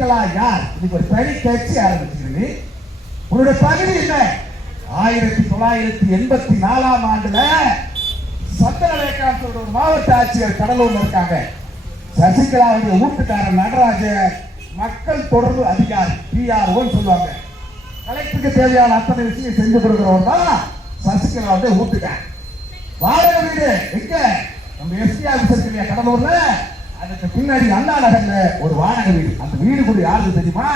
சசிகலா யார்? இன்னைக்கு ஒரு தனி கட்சி ஆரம்பிச்சிருக்கு. உங்களுடைய பகுதி என்ன? 1984ஆம் ஆண்டுல சந்திரலேகான் ஒரு மாவட்ட ஆட்சியர் கடலூர்ல இருக்காங்க. சசிகலாவுடைய வீட்டுக்காரர் நடராஜன் மக்கள் தொடர்பு அதிகாரி PROன்னு சொல்லுவாங்க. கலெக்டருக்கு தேவையான அத்தனை விஷயம் செஞ்சு கொடுக்கிறவர் தான் சசிகலாவுடைய வீட்டுக்காரர். வாடகை வீடு எங்க? நம்ம எஸ்பி ஆபீஸ் இருக்கு கடலூர்ல, அதுக்கு பின்னாடி அண்ணா நகர்ல ஒரு வாடகை வீடு. அந்த வீடு கூட யாருக்கு தெரியுமா?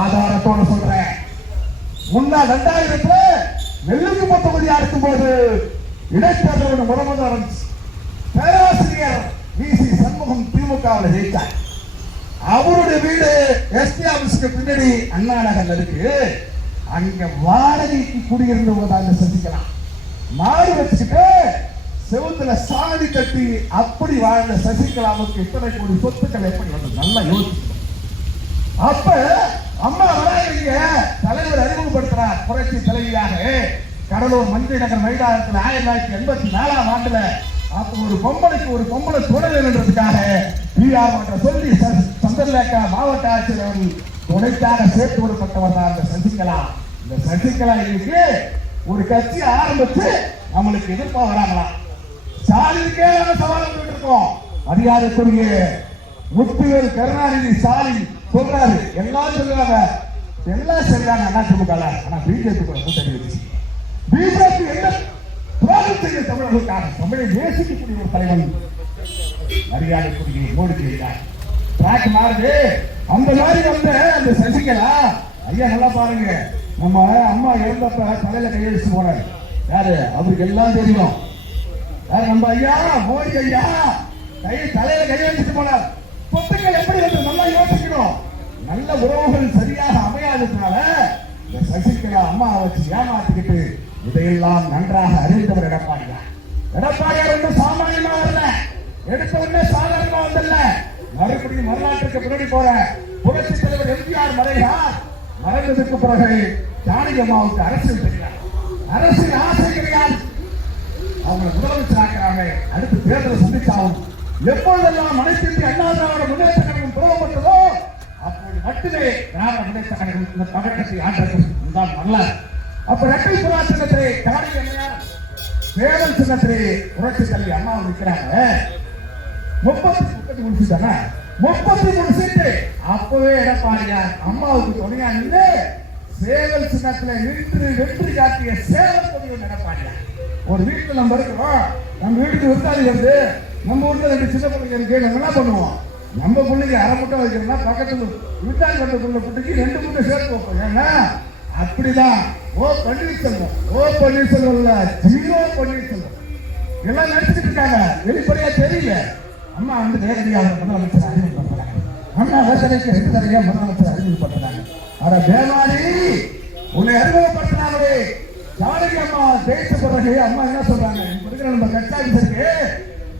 ஆதாரத்தோட சொல்றேன். முன்னா 2000 வெள்ளிக்குப்ப தொகுதியா இருக்கும் போது இடைத்தேர்தலோட முறைமுறை ஆரம்பிச்சு பேராசிரியர் VC சண்முகம் திமுகவில் ஜெயித்தார். அவருடைய வீடு எஸ்பி ஆபீஸ்க்கு பின்னாடி அண்ணா நகர்ல இருக்கு. அங்க வாடகைக்கு குடியிருந்தவங்க சந்திக்கலாம். மாடு வச்சுக்கிட்டு செவுத்துல சாணி கட்டி அப்படி வாழ்ந்த சசிகலாவுக்கு இத்தனை கோடி சொத்துக்கள் எப்படி வந்தது? நல்லா யோசிச்சு. அப்ப அம்மா வராங்க, தலைவர் அறிமுகப்படுத்துறார் புரட்சி தலைவியாக கடலூர் மந்திரி நகர் மைதானத்தில் 1984ஆம் ஆண்டுல. அப்ப ஒரு பொம்பளை தொடர்ன்றதுக்காக PR சொல்லி சந்திரலேகா மாவட்ட ஆட்சியர் அவர்கள் துணைக்காக சேர்த்து விடப்பட்டவர் தான் அந்த சசிகலா. இந்த சசிகலா இன்னைக்கு ஒரு கட்சி ஆரம்பிச்சு நம்மளுக்கு எதிர்ப்பா வராங்களாம். ஸ்டாலினுக்கே சவால் இருக்கோம். மரியாதைக்குரிய முத்துவேல் கருணாநிதி ஸ்டாலின் சொல்றாரு, எல்லாம் சொல்றாங்க, எல்லாம் சரியான அதிமுக. ஆனா பிஜேபி கூட்டணி வச்சு பிஜேபி என்ன துரோகம் செய்ய தமிழர்களுக்காக தமிழை நேசிக்கக்கூடிய ஒரு தலைவன் மரியாதைக்குரிய மோடி செய்தார். டிராக் மாறுது. அந்த மாதிரி வந்த அந்த சசிகலா ஐயா நல்லா பாருங்க. நம்ம அம்மா இறந்தப்ப தலையில கையெழுத்து போனாரு. யாரு? அவருக்கு எல்லாம் தெரியும். நம்ம ஐயா மோடி ஐயா தலையில கையெழுத்து போனார். சொத்துக்கள் எப்படி வந்து நல்லா யோசிக்கணும். நல்ல உறவுகள் சரியாக அமையாததுனால இந்த சசிகலா அம்மாவை வச்சு ஏமாத்திக்கிட்டு இதையெல்லாம் நன்றாக அறிந்தவர் எடப்பாடியார். எடப்பாடியார் ஒன்றும் சாமானியமா வரல, எடுத்த உடனே சாதாரணமா வந்தல்ல. மறுபடியும் வரலாற்றுக்கு பின்னாடி போற புரட்சி தலைவர் MGR மறைவார். மறைந்ததுக்கு பிறகு ஜானகி அம்மாவுக்கு அரசியல் தெரியாது, அரசியல் ஆசை கிடையாது. அவங்க முதலமைச்சர் ஆக்கிறாங்க. அடுத்து தேர்தலை சந்திச்சாகும். எப்பொழுதெல்லாம் அனைத்து இந்திய அண்ணா திராவிட முன்னேற்ற கழகம் துரோகப்பட்டதோ அப்போது மட்டுமே திராவிட முன்னேற்ற கழகம் இந்த தமிழகத்தை ஆண்டது நல்ல. அப்ப ரெட்டை புறா சின்னத்திலே ஜானகி அம்மையார், தேவன் சின்னத்திலே புரட்சி தலைவி அம்மா நிற்கிறாங்க. 33 சீட்டு. அப்பவே எடப்பாடியார் அம்மாவுக்கு துணையா நின்று சேவல் சின்னத்துல நின்று வெற்றி காட்டிய சேவல் கொடியும் எடப்பாடியார். ஒரு வீட்டுல நம்ம இருக்கிறோம், நம்ம வீட்டுக்கு விருந்தாளி வந்து நம்ம ஊர்ல 2 சின்ன பிள்ளைங்க இருக்கு, நம்ம என்ன பண்ணுவோம்? நம்ம பிள்ளைங்க அரை முட்டை வைக்கிறோம்னா பக்கத்து விருந்தாளி வந்த பிள்ளை குட்டிக்கு 2 முட்டை சேர்த்து வைப்போம். ஏன்னா அப்படிதான் பன்னீர்செல்வம் ஜீரோ பன்னீர்செல்வம் எல்லாம் நடிச்சுட்டு இருக்காங்க. வெளிப்படையா தெரியல. அம்மா வந்து நேரடியாக முதலமைச்சர் அறிமுகப்படுத்துறாங்க. அம்மா வசதிக்கு 2 தடவையா முதலமைச்சர் அறிமுகப்படுத்துறாங்க. அட பேமாரி, உன்னை அறிமுகப்படுத்தினாலே ஜானகி அம்மா ஜெயிச்ச பிறகு அம்மா என்ன சொல்றாங்க? நம்ம கட்சாபிசருக்கு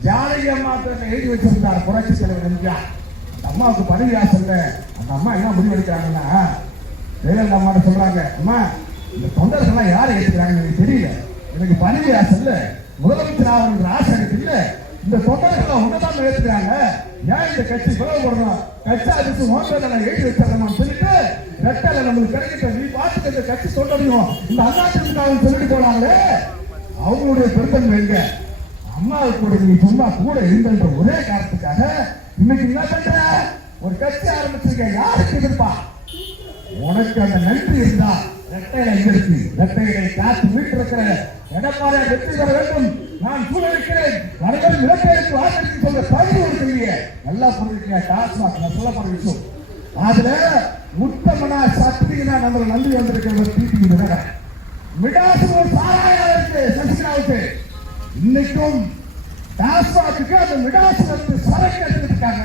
ஜானகி அம்மா எழுதி வச்சிருந்தார் புரட்சி தலைவர் எம்ஜிஆர். அம்மாவுக்கு பதவி ஆசைல்ல. அந்த அம்மா என்ன முடிவெடுக்கிறாங்கன்னா ஜெயலலிதா அம்மா சொல்றாங்க, அம்மா இந்த தொண்டர்கள்லாம் யாரை ஏற்றுக்கிறாங்க எனக்கு தெரியல, எனக்கு பதவி ஆசை இல்ல, முதலமைச்சர் ஆகிற ஆசை எனக்கு இல்ல, இந்த தொண்டர்கள் உன்னதான் ஏற்றுக்கிறாங்க, ஏன் இந்த கட்சி பிளவுபடணும், கட்சாபிசு மோசம் எழுதி வச்சிடணும்னு சொல்லிட்டு ரெட்டல நம்மளுக்கு கிடைக்கிட்ட நீ பார்த்துட்டு இந்த கட்சி தொண்டரையும் இந்த அதிமுகவுன்னு சொல்லிட்டு போனாங்களே அவங்களுடைய பெருந்தன்மை எங்க? அம்மாவுக்கு நீ சும்மா கூட இருந்த ஒரே காரணத்துக்காக இன்னைக்கு என்ன பண்ற? ஒரு கட்சி ஆரம்பிச்சிருக்க, யாருக்கு எதிர்ப்பா? உனக்கு அந்த நன்றி இருந்தா ரெட்டையில எதிர்த்து ரெட்டைகளை காத்து வீட்டிருக்கிற எடப்பாடியார் வெற்றி பெற வேண்டும். நான் சூழலிக்கிறேன் வரைகள் விளக்கேற்று வாக்களித்து சொல்ற பதிவு ஒரு செய்ய நல்லா புரிஞ்சுக்க. டாஸ்மாக் நான் சொல்ல போற விஷயம் அதுல உத்தமனா சக்தினா நம்ம நன்றி வந்திருக்கிற டிடி மிடாசு ஒரு சாராயம் இருக்கு சசிகலாவுக்கு. இன்னைக்கும் டாஸ்மாக்கு அந்த மிடாசு வந்து சரக்கு எடுத்துருக்காங்க.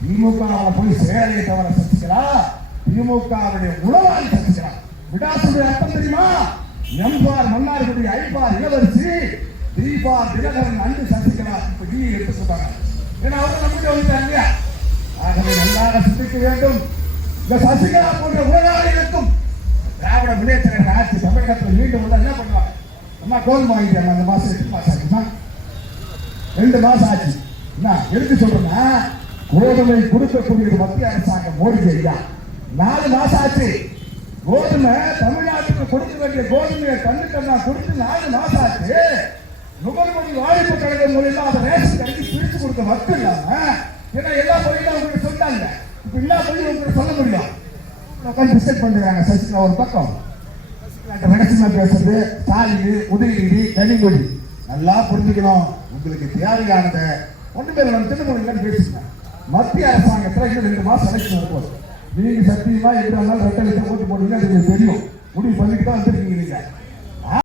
திமுக போய் சேலையை தவிர சசிகலா திமுகவுடைய உளவாளி சசிகலா. விடாசுடைய அர்த்தம் தெரியுமா? எம்பார் மன்னார்குடி, ஐபார் இளவரசி, தீபார் தினகரன் அன்பு சசிகலா. இப்ப டி எடுத்து சொல்றாங்க. ஏன்னா அவங்க நம்பிக்கை வந்துட்டாங்க இல்லையா? ஆகவே நன்றாக சிந்திக்க வேண்டும். இந்த சசிகலா போன்ற உளவாளிகளுக்கும் திராவிட முன்னேற்ற ஆட்சி தமிழகத்தில் மீண்டும் என்ன பண்ணுவாங்க? அம்மா கோல் வாங்கிட்டாங்க. அந்த மாசம் 8 மாசம் ஆச்சுமா, 2 மாசம் ஆச்சு. என்ன எடுத்து சொல்றேன்னா கோதுமை கொடுக்கக்கூடிய மத்திய அரசாங்கம் மோடி ஐயா 4 மாசம் ஆச்சு. கோதுமை தமிழ்நாட்டுக்கு கொடுக்க வேண்டிய கோதுமையை கண்டுட்டா கொடுத்து 4 மாசம் ஆச்சு. நுகர்வோர் வாய்ப்பு கழகம் மூலியமா அதை ரேஷன் கடைக்கு பிரித்து கொடுக்க மட்டும் இல்லாம ஏன்னா எல்லா பொருளும் உங்களுக்கு சொல்லிட்டாங்க. இப்ப எல்லா பொருளும் உங்களுக்கு சொல்ல முடியும். உட்காந்து டிசைட் பண்ணுறாங்க. சசிகலா ஒரு பக்கம் ரகசியமா பேசுறது, ஸ்டாலின், உதயநிதி, கனிமொழி நல்லா புரிஞ்சுக்கணும். உங்களுக்கு தேவையானதை ஒன்று பேர் நம்ம திட்டமொழிகள் பேசுங்க. மத்திய அரசாங்கத்தில் இன்னும் 2 மாசம் எலெக்ஷன் இருக்கும். நீங்க சத்தியமா எப்படி இருந்தாலும் 2 லட்சம் ஓட்டு போடுவீங்க, அது தெரியும். முடிவு பண்ணிட்டு தான் வந்துருக்கீங்க. நீங்க